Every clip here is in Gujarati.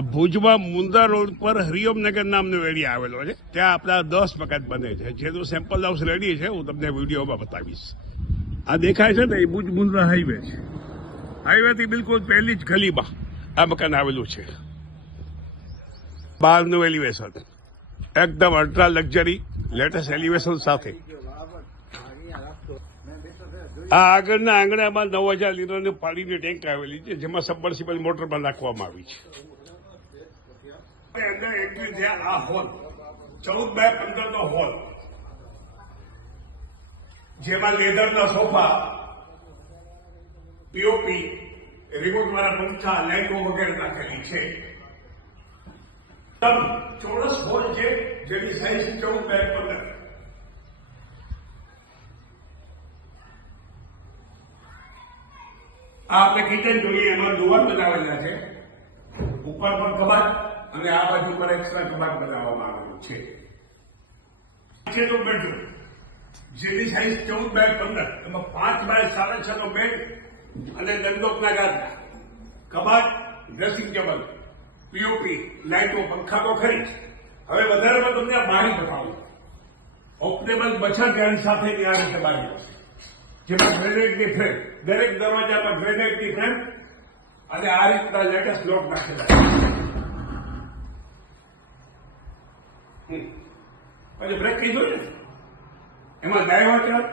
આ ભુજમાં મુંદ્રા રોડ પર હરિઓમનગર નામનો એરિયા આવેલો છે. ત્યાં આપણા 10 મકાન બને છે. જેનું સેમ્પલ હાઉસ રેડી છે, હું તમને વિડીયોમાં બતાવીશ. આ દેખાય છે ને, એ ભુજ મુંદ્રા હાઈવે છે. હાઈવેથી બિલકુલ પહેલી જ ગલીમાં આ મકાન આવેલું છે. બહારનું એલિવેશન એકદમ અલ્ટ્રા લક્ઝરી લેટેસ્ટ એલિવેશન સાથે. આ આગળના આંગણામાં 9000 લીટરની પાણીની ટેન્ક આવેલી છે, જેમાં સબમર્સિબલ મોટરમાં નાખવામાં આવી છે. અંદર એન્ટ્રી થયા આ હોલ 14x15 નો હોલ, જેમાં લેધરના સોફા, પીઓપી, રિમોટ વાળા પંખા, લાઈટો વગેરે નાખેલી છે. ચોરસ હોલ છે, જેની સાઈઝ 14x15. આ આપણે કિચન જોઈએ, એમાં દુવાર બનાવેલા છે. ઉપર પણ કબાટ અને આ બાજુ પર એક્સ્ટ્રા કબાટ બનાવવામાં આવેલું છે. બેડરૂમ જેની સાઈઝ 14x15, એમાં 5x6.5 નો બેડ અને દંડોકના ગાદલા, કબાટ, ડ્રેસિંગ ટેબલ, પીઓપી, લાઈટો, પંખા તો ખરી. હવે વધારેમાં તમને આ બારી બતાવું. ઓપનેબલ બચત ગેરંટી સાથેની આ રીતે બારી છે, જેમાં ગ્રેનાઇટની ફ્રેમ, દરેક દરવાજામાં ગ્રેનાઇટની ફ્રેમ અને આ રીતના લેટેસ્ટ લોક નાખેલા છે. પછી બ્રેક થઈ જોઈએ ને, એમાં ડાયવર્ટર,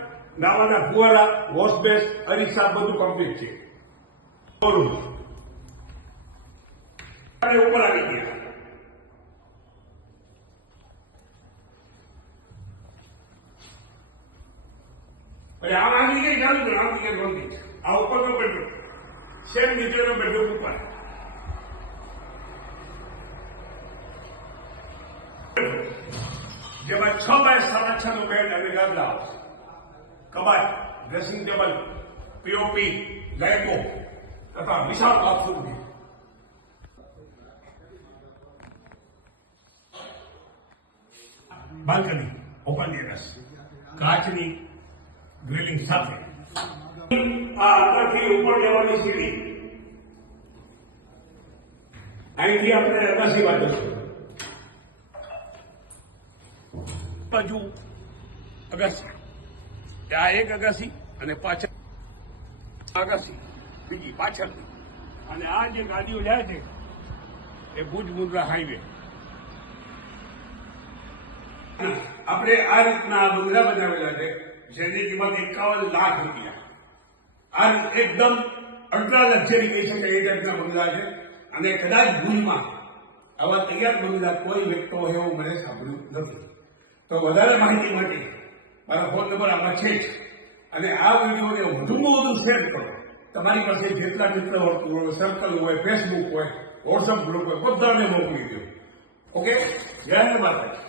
નાવાના ફુવારા, વોશ બેસ, અરીસા બધું કમ્પ્લીટ છે. ઉપર આવી ગયા. પછી આમ આવી ગઈ ચાલુ કરે, આમ ગઈ બંધ. આ ઉપરનો બેડરૂમ, સેમ નીચેનો બેડરૂમ ઉપર. જેમાં 6x6.5 નો બેડ અને ગાદલા, કબાટ, ડ્રેસિંગ ટેબલ, પીઓપી, લાઈટો તથા વિશાળ બાથરૂમ છે. બાલ્કની, ઓપન ટેરેસ, કાચની ગ્રીલિંગ સાથે. આ અંદરથી ઉપર જવાની સીડી, અહીંથી આપણે અગાસી બાજુ બાજુ અગાસી, આ એક અગાસી અને પાછળ અગાસી, બીજી પાછળ. અને આ જે ગાડીઓ જાય છે એ ભુજ મુંદ્રા હાઈવે. આપણે આ રીતના બંગલા બનાવેલા છે, જેની કિંમત 51 લાખ રૂપિયા. આ એકદમ અલ્ટ્રા લક્ઝરી કહી શકાય એ ટાઈપના બંગલા છે. અને કદાચ ભુજમાં આવા તૈયાર બંગલા કોઈ વ્યક્તિ હોય એવું મને સાંભળ્યું નથી. તો વધારે માહિતી માટે મારો ફોન નંબર આમાં છે જ. અને આ વિડીયોને વધુમાં વધુ શેર કરો. તમારી પાસે જેટલા મિત્ર સર્કલ હોય, ફેસબુક હોય, વોટ્સઅપ ગ્રુપ હોય, બધાને મોકલી દો. ઓકે, જય માતાજી.